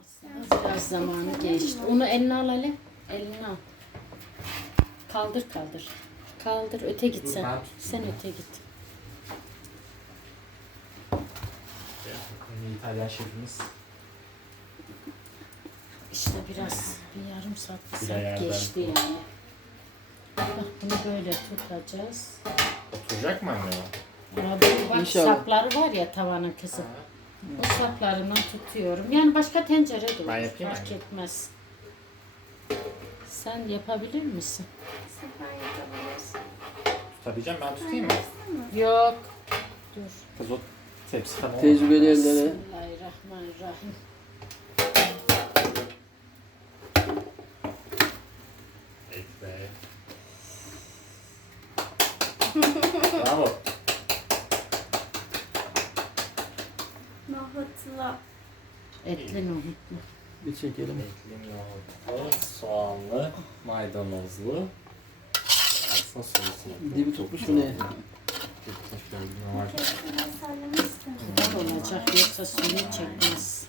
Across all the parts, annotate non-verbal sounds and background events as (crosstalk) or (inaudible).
Aslında biraz zamanı geçti. Onu eline al hele. Eline al. Kaldır kaldır. Kaldır öte git sen. Sen öte git. İtalyan şefimiz. İşte biraz bir yarım saat bir saat geçti yani. Bak bunu böyle tutacağız. Oturacak mı anne o? Bu bak İnşallah. sapları var ya tavanın kızım. O saplarından tutuyorum. Yani başka tencere de olur. Ben yapayım Fark mı? etmez. Sen yapabilir misin? Sefer yapabilirsin. Tutabileceğim ben tutayım mı? Yok. Dur. Kız o tepsi falan. Tecrübeli ellere. Bismillahirrahmanirrahim. Evet be. (laughs) Bravo. Nohutlu. Etli nohutlu. Bir çekelim. Eklim yoğurtlu, soğanlı, maydanozlu. Aslında sosu. Dibi tutmuş mu ne? Söylemiştim. Güzel olacak yoksa suyu çekmez.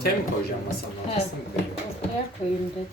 Ortaya mı koyacağım masanın ortasına mı koyacağım? Ortaya koyayım dedim.